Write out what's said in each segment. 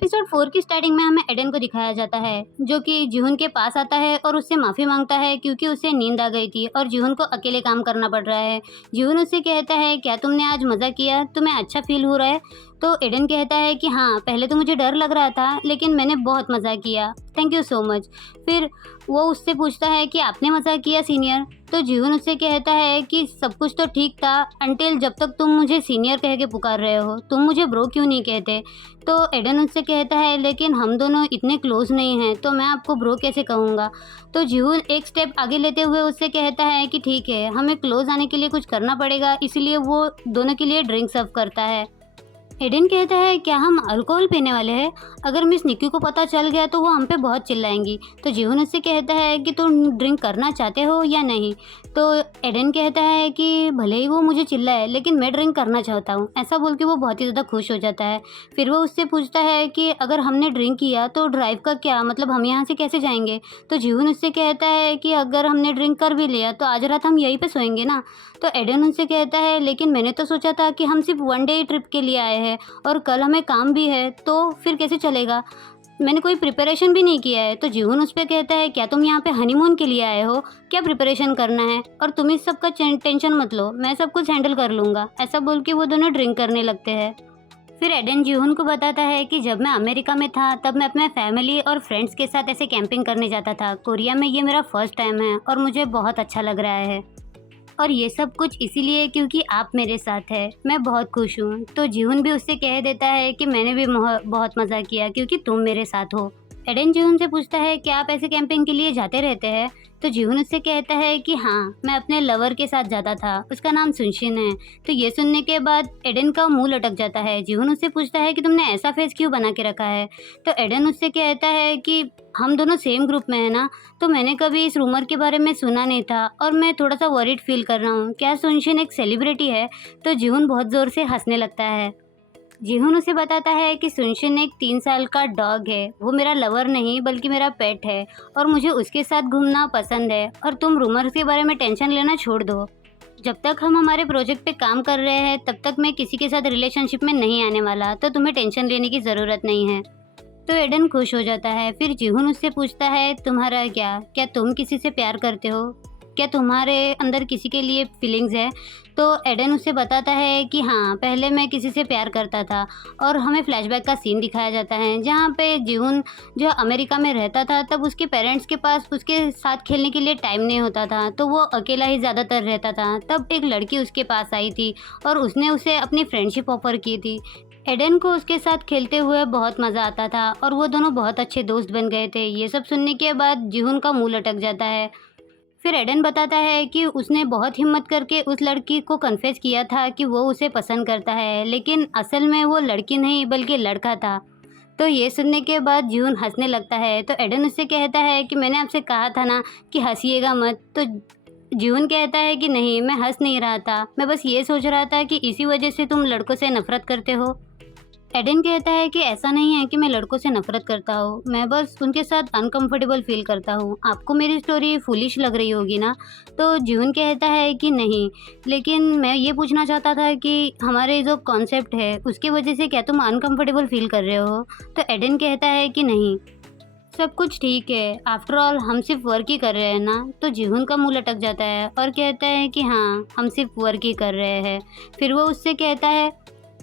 Episode 4 की starting में हमें एडन को दिखाया जाता है जो कि जीहुन के पास आता है और उससे माफ़ी मांगता है क्योंकि उसे नींद आ गई थी और जीहुन को अकेले काम करना पड़ रहा है। जीहुन उससे कहता है क्या तुमने आज मज़ा किया, तुम्हें अच्छा फील हो रहा है? तो एडन कहता है कि हाँ, पहले तो मुझे डर लग रहा था लेकिन मैंने बहुत मज़ा किया, थैंक यू सो मच। फिर वो उससे पूछता है कि आपने मज़ा किया सीनियर? तो जीहुन उससे कहता है कि सब कुछ तो ठीक था अंटिल जब तक तुम मुझे सीनियर कह के पुकार रहे हो, तुम मुझे ब्रो क्यों नहीं कहते? तो एडन उससे कहता है लेकिन हम दोनों इतने क्लोज नहीं हैं तो मैं आपको ब्रो कैसे कहूँगा। तो जीहुन एक स्टेप आगे लेते हुए उससे कहता है कि ठीक है, हमें क्लोज आने के लिए कुछ करना पड़ेगा, इसलिए वो दोनों के लिए ड्रिंक सर्व करता है। एडन कहता है क्या हम अल्कोहल पीने वाले हैं? अगर मिस निक्की को पता चल गया तो वो हम पे बहुत चिल्लाएंगी। तो जीवन उससे कहता है कि तुम ड्रिंक करना चाहते हो या नहीं? तो एडन कहता है कि भले ही वो मुझे चिल्लाए लेकिन मैं ड्रिंक करना चाहता हूँ। ऐसा बोल के वो बहुत ही ज़्यादा खुश हो जाता है। फिर वो उससे पूछता है कि अगर हमने ड्रिंक किया तो ड्राइव का क्या, मतलब हम यहाँ से कैसे जाएंगे? तो जीवन उससे कहता है कि अगर हमने ड्रिंक कर भी लिया तो आज रात हम यहीं पे सोएंगे ना। तो एडन उनसे कहता है लेकिन मैंने तो सोचा था कि हम सिर्फ वन डे ट्रिप के लिए आए हैं और कल हमें काम भी है, तो फिर कैसे चलेगा? मैंने कोई प्रिपरेशन भी नहीं किया है। तो जीवन उस पर कहता है क्या तुम यहाँ पे हनीमून के लिए आए हो? क्या प्रिपरेशन करना है? और तुम इस सब का टेंशन मत लो, मैं सब कुछ हैंडल कर लूँगा। ऐसा बोल के वो दोनों ड्रिंक करने लगते हैं। फिर एडन जीहुन को बताता है कि जब मैं अमेरिका में था तब मैं अपने फैमिली और फ्रेंड्स के साथ ऐसे कैंपिंग करने जाता था। कोरिया में ये मेरा फर्स्ट टाइम है और मुझे बहुत अच्छा लग रहा है और ये सब कुछ इसीलिए क्योंकि आप मेरे साथ हैं, मैं बहुत खुश हूँ। तो जीहुन भी उससे कह देता है कि मैंने भी बहुत मज़ा किया क्योंकि तुम मेरे साथ हो। एडन जीहुन से पूछता है क्या आप ऐसे कैंपिंग के लिए जाते रहते हैं? तो जीहुन उससे कहता है कि हाँ, मैं अपने लवर के साथ जाता था, उसका नाम सुनशिन है। तो ये सुनने के बाद एडन का मुंह लटक जाता है। जीहुन उससे पूछता है कि तुमने ऐसा फेस क्यों बना के रखा है? तो एडन उससे कहता है कि हम दोनों सेम ग्रुप में है ना, तो मैंने कभी इस रूमर के बारे में सुना नहीं था और मैं थोड़ा सा वरीड फील कर रहा हूँ। क्या सुनशिन एक सेलिब्रिटी है? तो जीहुन बहुत ज़ोर से हंसने लगता है। जीहुन उसे बताता है कि सुनशिन एक 3 साल का डॉग है, वो मेरा लवर नहीं बल्कि मेरा पेट है और मुझे उसके साथ घूमना पसंद है और तुम रूमर्स के बारे में टेंशन लेना छोड़ दो। जब तक हम हमारे प्रोजेक्ट पे काम कर रहे हैं तब तक मैं किसी के साथ रिलेशनशिप में नहीं आने वाला, तो तुम्हें टेंशन लेने की ज़रूरत नहीं है। तो एडन खुश हो जाता है। फिर जीहुन उससे पूछता है तुम्हारा क्या तुम किसी से प्यार करते हो? क्या तुम्हारे अंदर किसी के लिए फीलिंग्स है? तो एडन उससे बताता है कि हाँ, पहले मैं किसी से प्यार करता था और हमें फ्लैशबैक का सीन दिखाया जाता है जहाँ पे जीहुन जो अमेरिका में रहता था तब उसके पेरेंट्स के पास उसके साथ खेलने के लिए टाइम नहीं होता था, तो वो अकेला ही ज़्यादातर रहता था। तब एक लड़की उसके पास आई थी और उसने उसे अपनी फ्रेंडशिप ऑफर की थी। एडन को उसके साथ खेलते हुए बहुत मज़ा आता था और वो दोनों बहुत अच्छे दोस्त बन गए थे। ये सब सुनने के बाद जीहुन का मुंह लटक जाता है। फिर एडन बताता है कि उसने बहुत हिम्मत करके उस लड़की को कन्फेस किया था कि वो उसे पसंद करता है, लेकिन असल में वो लड़की नहीं बल्कि लड़का था। तो ये सुनने के बाद जीहुन हंसने लगता है। तो एडन उससे कहता है कि मैंने आपसे कहा था ना कि हंसिएगा मत। तो जीहुन कहता है कि नहीं, मैं हंस नहीं रहा था, मैं बस ये सोच रहा था कि इसी वजह से तुम लड़कों से नफरत करते हो। एडन कहता है कि ऐसा नहीं है कि मैं लड़कों से नफरत करता हूँ, मैं बस उनके साथ अनकंफर्टेबल फील करता हूँ। आपको मेरी स्टोरी फूलिश लग रही होगी ना? तो जीवन कहता है कि नहीं, लेकिन मैं ये पूछना चाहता था कि हमारे जो कॉन्सेप्ट है उसकी वजह से क्या तुम अनकंफर्टेबल फील कर रहे हो? तो एडन कहता है कि नहीं, सब कुछ ठीक है, आफ्टर ऑल हम सिर्फ वर्क ही कर रहे हैं ना। तो जीवन का मुंह लटक जाता है और कहता है कि हाँ, हम सिर्फ वर्क ही कर रहे हैं। फिर वो उससे कहता है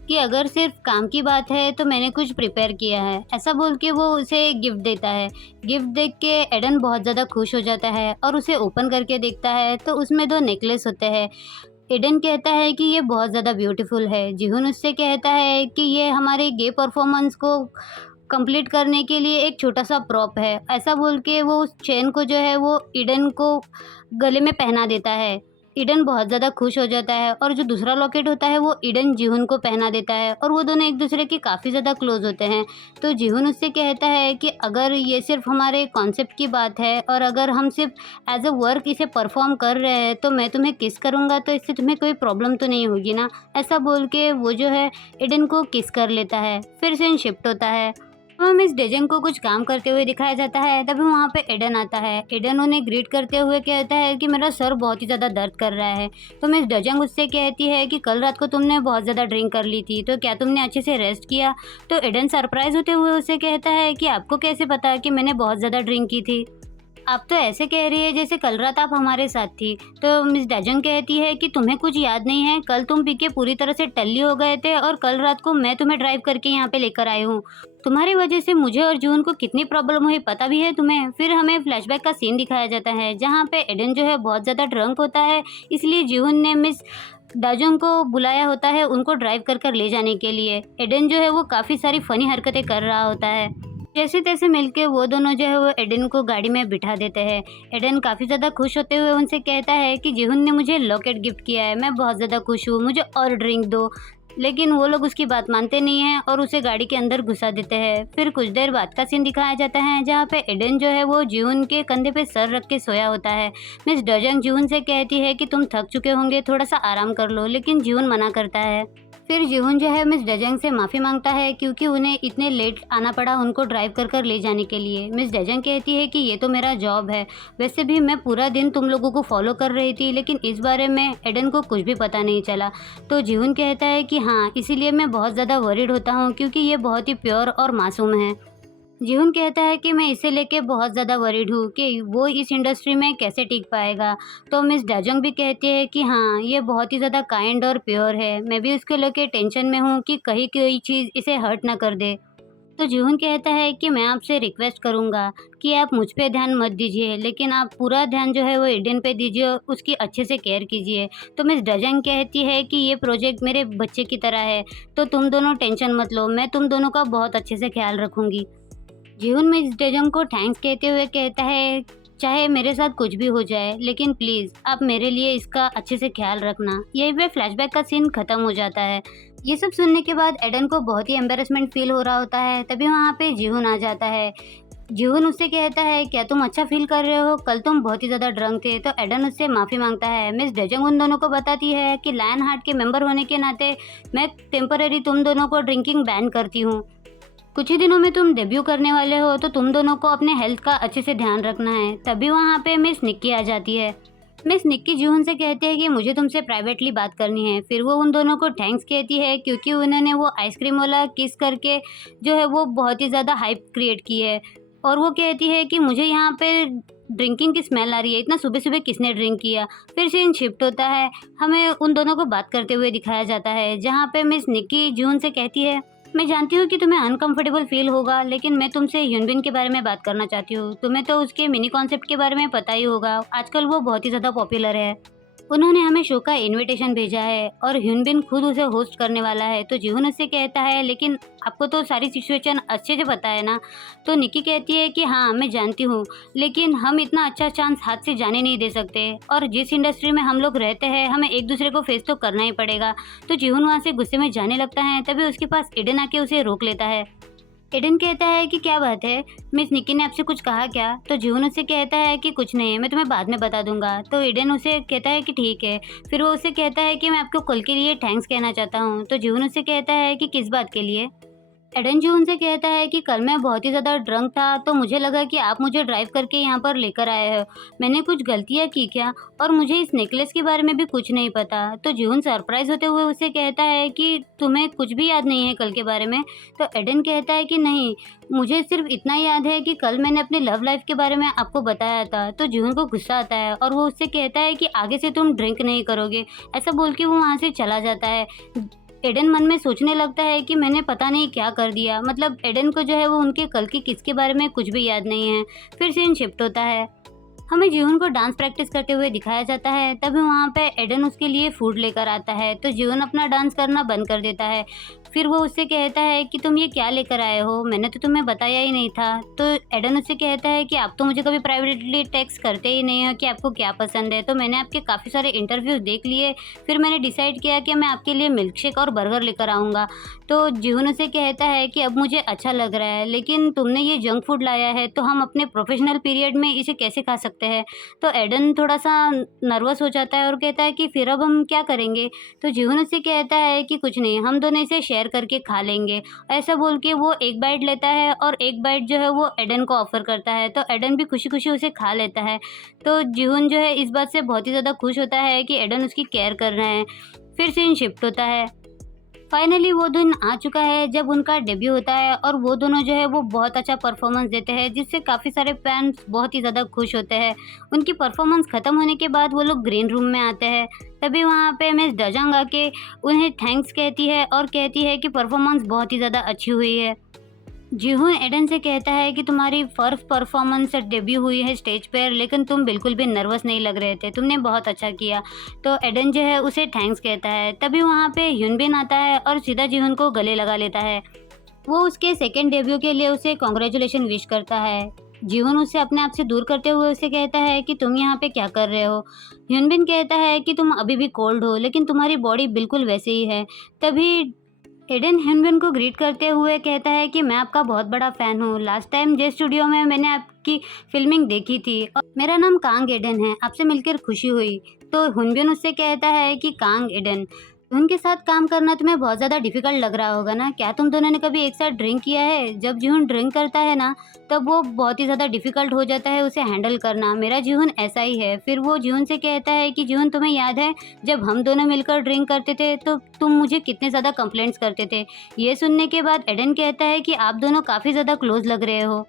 कि अगर सिर्फ काम की बात है तो मैंने कुछ प्रिपेयर किया है। ऐसा बोल के वो उसे गिफ्ट देता है। गिफ्ट देख के एडन बहुत ज़्यादा खुश हो जाता है और उसे ओपन करके देखता है तो उसमें 2 नेकलेस होते हैं। एडन कहता है कि ये बहुत ज़्यादा ब्यूटीफुल है। जीहुन उससे कहता है कि ये हमारे गे परफॉर्मेंस को कंप्लीट करने के लिए एक छोटा सा प्रॉप है। ऐसा बोल के वो उस चेन को जो है वो ईडन को गले में पहना देता है। ईडन बहुत ज़्यादा खुश हो जाता है और जो दूसरा लॉकेट होता है वो ईडन जीहुन को पहना देता है और वो दोनों एक दूसरे के काफ़ी ज़्यादा क्लोज होते हैं। तो जीहुन उससे कहता है कि अगर ये सिर्फ हमारे कॉन्सेप्ट की बात है और अगर हम सिर्फ एज अ वर्क इसे परफॉर्म कर रहे हैं तो मैं तुम्हें किस करूँगा तो इससे तुम्हें कोई प्रॉब्लम तो नहीं होगी ना। ऐसा बोल के वो जो है ईडन को किस कर लेता है। फिर सीन शिफ्ट होता है। मिस डेजन को कुछ काम करते हुए दिखाया जाता है। तभी वहाँ पे एडन आता है। एडन उन्हें ग्रीट करते हुए कहता है कि मेरा सर बहुत ही ज़्यादा दर्द कर रहा है। तो मिस डेजन उससे कहती है कि कल रात को तुमने बहुत ज़्यादा ड्रिंक कर ली थी, तो क्या तुमने अच्छे से रेस्ट किया? तो एडन सरप्राइज होते हुए उसे कहता है कि आपको कैसे पता कि मैंने बहुत ज़्यादा ड्रिंक की थी? आप तो ऐसे कह रही है जैसे कल रात आप हमारे साथ थी। तो मिस डजंग कहती है कि तुम्हें कुछ याद नहीं है, कल तुम पी के पूरी तरह से टल्ली हो गए थे और कल रात को मैं तुम्हें ड्राइव करके यहाँ पे लेकर आई हूँ। तुम्हारी वजह से मुझे और जून को कितनी प्रॉब्लम हुई पता भी है तुम्हें? फिर हमें फ्लैशबैक का सीन दिखाया जाता है जहाँ पे एडन जो है बहुत ज़्यादा ड्रंक होता है, इसलिए जीहुन ने मिस डजंग को बुलाया होता है उनको ड्राइव कर कर ले जाने के लिए। एडन जो है वो काफ़ी सारी फ़नी हरकतें कर रहा होता है। जैसे तैसे मिलके वो दोनों जो है वो एडन को गाड़ी में बिठा देते हैं। एडन काफ़ी ज़्यादा खुश होते हुए उनसे कहता है कि जिहुन ने मुझे लॉकेट गिफ्ट किया है, मैं बहुत ज़्यादा खुश हूँ, मुझे और ड्रिंक दो। लेकिन वो लोग उसकी बात मानते नहीं हैं और उसे गाड़ी के अंदर घुसा देते हैं। फिर कुछ देर बाद का सीन दिखाया जाता है जहाँ पे एडन जो है वो जिहुन के कंधे पे सर रख के सोया होता है। मिस डजंग जिहुन से कहती है कि तुम थक चुके होंगे, थोड़ा सा आराम कर लो, लेकिन जिहुन मना करता है। फिर जिहुन जो है मिस डजंग से माफ़ी मांगता है क्योंकि उन्हें इतने लेट आना पड़ा उनको ड्राइव कर कर ले जाने के लिए। मिस डजंग कहती है कि ये तो मेरा जॉब है, वैसे भी मैं पूरा दिन तुम लोगों को फॉलो कर रही थी, लेकिन इस बारे में एडन को कुछ भी पता नहीं चला। तो जिहुन कहता है कि हाँ, इसीलिए मैं बहुत ज़्यादा वरीड होता हूँ क्योंकि ये बहुत ही प्योर और मासूम है। जीहुन कहता है कि मैं इसे लेके बहुत ज़्यादा वरीड हूँ कि वो इस इंडस्ट्री में कैसे टिक पाएगा। तो मिस डजंग भी कहती है कि हाँ, ये बहुत ही ज़्यादा काइंड और प्योर है, मैं भी उसके लेके टेंशन में हूँ कि कहीं कोई चीज़ इसे हर्ट ना कर दे। तो जीहुन कहता है कि मैं आपसे रिक्वेस्ट करूँगा कि आप मुझ पे ध्यान मत दीजिए, लेकिन आप पूरा ध्यान जो है वो एडन पे दीजिए और उसकी अच्छे से केयर कीजिए। तो मिस डजंग कहती है कि ये प्रोजेक्ट मेरे बच्चे की तरह है, तो तुम दोनों टेंशन मत लो, मैं तुम दोनों का बहुत अच्छे से ख्याल रखूँगी। जीवन में इस डेजंग को थैंक्स कहते हुए कहता है चाहे मेरे साथ कुछ भी हो जाए, लेकिन प्लीज़ आप मेरे लिए इसका अच्छे से ख्याल रखना। यहीं पे फ्लैशबैक का सीन खत्म हो जाता है। ये सब सुनने के बाद एडन को बहुत ही एम्बेरसमेंट फील हो रहा होता है। तभी वहाँ पे जीहुन आ जाता है। जीहुन उससे कहता है क्या तुम अच्छा फील कर रहे हो, कल तुम बहुत ही ज़्यादा ड्रंक थे। तो एडन उससे माफ़ी मांगता है। मिस डेजंग उन दोनों को बताती है कि लायन हार्ट के मेंबर होने के नाते मैं टेम्पररी तुम दोनों को ड्रिंकिंग बैन करती हूँ। कुछ ही दिनों में तुम डेब्यू करने वाले हो, तो तुम दोनों को अपने हेल्थ का अच्छे से ध्यान रखना है। तभी वहाँ पे मिस निक्की आ जाती है। मिस निक्की जूहन से कहते हैं कि मुझे तुमसे प्राइवेटली बात करनी है। फिर वो उन दोनों को थैंक्स कहती है क्योंकि उन्होंने वो आइसक्रीम वाला किस करके जो है वो बहुत ही ज़्यादा हाइप क्रिएट की है। और वो कहती है कि मुझे यहाँ पे ड्रिंकिंग की स्मेल आ रही है, इतना सुबह सुबह किसने ड्रिंक किया। फिर सीन शिफ्ट होता है, हमें उन दोनों को बात करते हुए दिखाया जाता है जहाँ पे मिस निक्की जूहन से कहती है मैं जानती हूँ कि तुम्हें अनकंफर्टेबल फील होगा, लेकिन मैं तुमसे ह्यूनबिन के बारे में बात करना चाहती हूँ। तुम्हें तो उसके मिनी कॉन्सेप्ट के बारे में पता ही होगा, आजकल वो बहुत ही ज़्यादा पॉपुलर है। उन्होंने हमें शो का इनविटेशन भेजा है और ह्यूनबिन खुद उसे होस्ट करने वाला है। तो जीहुन उससे कहता है लेकिन आपको तो सारी सिचुएशन अच्छे से पता है ना। तो निक्की कहती है कि हाँ मैं जानती हूँ, लेकिन हम इतना अच्छा चांस हाथ से जाने नहीं दे सकते और जिस इंडस्ट्री में हम लोग रहते हैं हमें एक दूसरे को फेस तो करना ही पड़ेगा। तो जीहुन वहाँ से गुस्से में जाने लगता है। तभी उसके पास एडन आके उसे रोक लेता है। एडन कहता है कि क्या बात है, मिस निक्की ने आपसे कुछ कहा क्या? तो जून उससे कहता है कि कुछ नहीं, मैं तुम्हें बाद में बता दूंगा। तो एडन उसे कहता है कि ठीक है। फिर वो उसे कहता है कि मैं आपको कल के लिए थैंक्स कहना चाहता हूँ। तो जून उससे कहता है कि किस बात के लिए? एडन जून से कहता है कि कल मैं बहुत ही ज़्यादा ड्रंक था, तो मुझे लगा कि आप मुझे ड्राइव करके यहाँ पर लेकर आए हो। मैंने कुछ गलतियाँ की क्या? और मुझे इस नेकलेस के बारे में भी कुछ नहीं पता। तो जून सरप्राइज होते हुए उसे कहता है कि तुम्हें कुछ भी याद नहीं है कल के बारे में? तो एडन कहता है कि नहीं, मुझे सिर्फ इतना याद है कि कल मैंने अपनी लव लाइफ के बारे में आपको बताया था। तो जून को गुस्सा आता है और वो उससे कहता है कि आगे से तुम ड्रिंक नहीं करोगे। ऐसा बोल के वो वहाँ से चला जाता है। एडन मन में सोचने लगता है कि मैंने पता नहीं क्या कर दिया। मतलब एडन को जो है वो उनके कल की किस के बारे में कुछ भी याद नहीं है। फिर सीन शिफ्ट होता है, हमें जीवन को डांस प्रैक्टिस करते हुए दिखाया जाता है। तभी वहाँ पे एडन उसके लिए फूड लेकर आता है। तो जीवन अपना डांस करना बंद कर देता है। फिर वो उससे कहता है कि तुम ये क्या लेकर आए हो, मैंने तो तुम्हें बताया ही नहीं था। तो एडन उससे कहता है कि आप तो मुझे कभी प्राइवेटली टेक्स्ट करते ही नहीं हो कि आपको क्या पसंद है। तो मैंने आपके काफ़ी सारे इंटरव्यूज़ देख लिए, फिर मैंने डिसाइड किया कि मैं आपके लिए मिल्क शेक और बर्गर लेकर आऊँगा। तो जीवन उसे कहता है कि अब मुझे अच्छा लग रहा है, लेकिन तुमने ये जंक फूड लाया है तो हम अपने प्रोफेशनल पीरियड में इसे कैसे खा सकते सकते हैं। तो एडन थोड़ा सा नर्वस हो जाता है और कहता है कि फिर अब हम क्या करेंगे? तो जीवन उससे कहता है कि कुछ नहीं, हम दोनों इसे शेयर करके खा लेंगे। ऐसा बोल के वो एक बाइट लेता है और एक बाइट जो है वो एडन को ऑफ़र करता है, तो एडन भी खुशी-खुशी उसे खा लेता है। तो जीवन जो है इस बात से बहुत ही ज़्यादा खुश होता है कि एडन उसकी केयर कर रहे हैं। फिर सीन शिफ्ट होता है। फाइनली वो दिन आ चुका है जब उनका डेब्यू होता है और वो दोनों जो है वो बहुत अच्छा परफॉर्मेंस देते हैं, जिससे काफ़ी सारे फैंस बहुत ही ज़्यादा खुश होते हैं। उनकी परफॉर्मेंस ख़त्म होने के बाद वो लोग ग्रीन रूम में आते हैं। तभी वहाँ पे मिस डजांग आके उन्हें थैंक्स कहती है और कहती है कि परफॉर्मेंस बहुत ही ज़्यादा अच्छी हुई है। जीहून एडन से कहता है कि तुम्हारी फर्स्ट परफॉर्मेंस डेब्यू हुई है स्टेज पर, लेकिन तुम बिल्कुल भी नर्वस नहीं लग रहे थे, तुमने बहुत अच्छा किया। तो एडन जो है उसे थैंक्स कहता है। तभी वहाँ पे ह्यूनबिन आता है और सीधा जीहून को गले लगा लेता है। वो उसके सेकंड डेब्यू के लिए उसे कॉन्ग्रेचुलेशन विश करता है। जीवन उसे अपने आप से दूर करते हुए उसे कहता है कि तुम यहाँ पे क्या कर रहे हो? ह्यूनबिन कहता है कि तुम अभी भी कोल्ड हो, लेकिन तुम्हारी बॉडी बिल्कुल वैसे ही है। तभी एडन ह्यूनबिन को ग्रीट करते हुए कहता है कि मैं आपका बहुत बड़ा फ़ैन हूँ। लास्ट टाइम जे स्टूडियो में मैंने आपकी फ़िल्मिंग देखी थी और मेरा नाम कांग एडन है, आपसे मिलकर खुशी हुई। तो ह्यूनबिन उससे कहता है कि कांग एडन, उनके साथ काम करना तुम्हें बहुत ज़्यादा डिफ़िकल्ट लग रहा होगा ना? क्या तुम दोनों ने कभी एक साथ ड्रिंक किया है? जब जीहुन ड्रिंक करता है ना, तब वो बहुत ही ज़्यादा डिफ़िकल्ट हो जाता है उसे हैंडल करना। मेरा जीहुन ऐसा ही है। फिर वो जीहुन से कहता है कि जीहुन, तुम्हें याद है जब हम दोनों मिलकर ड्रिंक करते थे तो तुम मुझे कितने ज़्यादा कंप्लेंट्स करते थे। ये सुनने के बाद एडन कहता है कि आप दोनों काफ़ी ज़्यादा क्लोज़ लग रहे हो।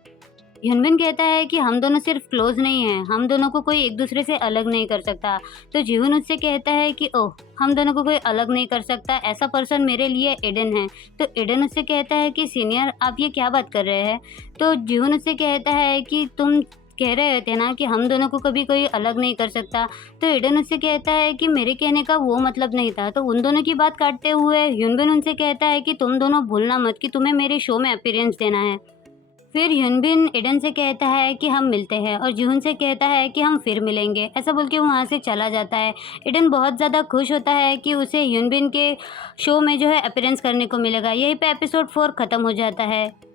ह्यूनबिन कहता है कि हम दोनों सिर्फ क्लोज नहीं हैं, हम दोनों को कोई एक दूसरे से अलग नहीं कर सकता। तो जीहुन उससे कहता है कि ओह, हम दोनों को कोई अलग नहीं कर सकता, ऐसा पर्सन मेरे लिए एडन है। तो एडन उससे कहता है कि सीनियर, आप ये क्या बात कर रहे हैं? तो जीहुन उससे कहता है कि तुम कह रहे थे ना कि हम दोनों को कभी कोई अलग नहीं कर सकता। तो एडन उससे कहता है कि मेरे कहने का वो मतलब नहीं था। तो उन दोनों की बात काटते हुए ह्यूनबिन उनसे कहता है कि तुम दोनों भूलना मत कि तुम्हें मेरे शो में अपीयरेंस देना है। फिर ह्यूनबिन एडन से कहता है कि हम मिलते हैं और जीहुन से कहता है कि हम फिर मिलेंगे। ऐसा बोल के वो वहाँ से चला जाता है। एडन बहुत ज़्यादा खुश होता है कि उसे ह्यूनबिन के शो में जो है अपीयरेंस करने को मिलेगा। यहीं पे एपिसोड 4 ख़त्म हो जाता है।